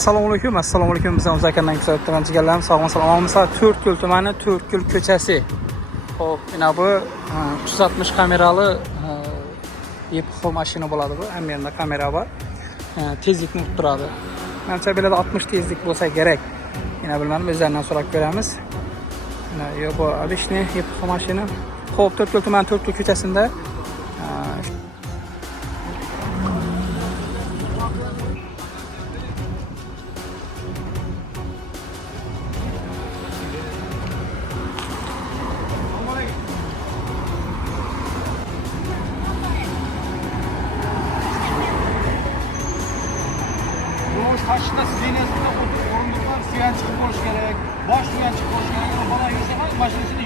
Assalomu alaykum. Biz Muzakkardan Yuksalib jigarlarim. Sog'lom. Misal To'rtko'l tumani To'rtko'l ko'chasi. Xo'p, mana bu 360 kamerali Yepxo mashina bo'ladi bu. Ham yerda kamera bor. Tezlikni urib turadi. Menimcha belada 60 tezlik bo'lsa kerak. Yana bilmadim, o'zlaridan so'rab ko'ramiz. Mana bu обычный Yepxo mashina. Xo'p, To'rtko'l tumani To'rtko'l ko'chasida Karşıda sizinle orunduklar suyançık boş gerek, baş suyançık boş gerek. Bana yüzde var, başın içinde